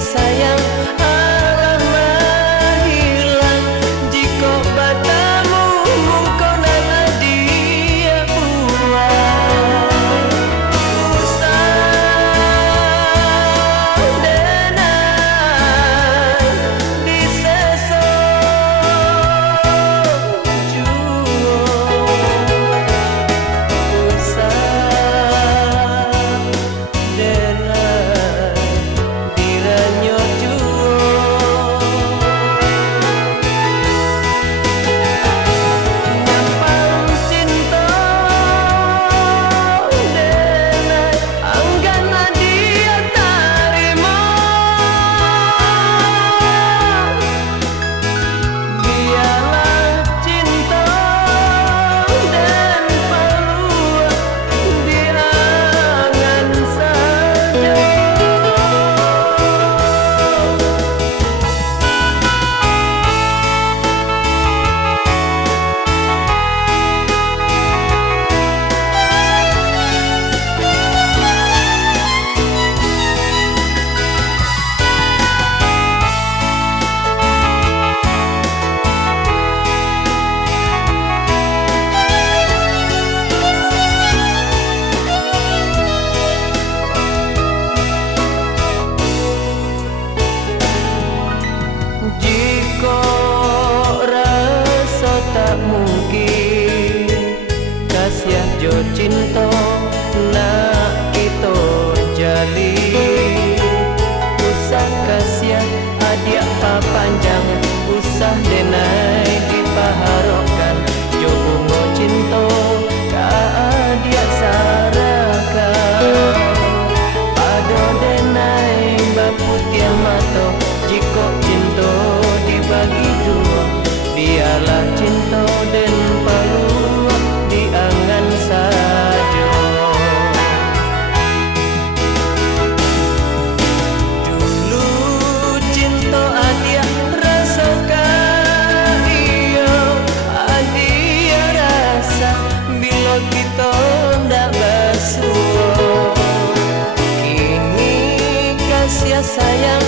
sayang alah menghilang. Jika batamu mungkau nana dia buat usah denai disesok juo usah denai diranyo juo nyampang cinta denai anggana dia tarima biarlah cinta dan palua dirangan saja. Jika rasa tak mungkin kasihan jo cinta nak kita jali usah kasihan adik papanjang usah denai dipaharokan jo bunga cinta ka adik sarakan pada denai baputian mata. Jika cinta dibagi dua biarlah cinta dan palua diangan saja. Dulu cinta adia rasakan iya adia rasa bila kita ndak basuh. Kini kasih sayang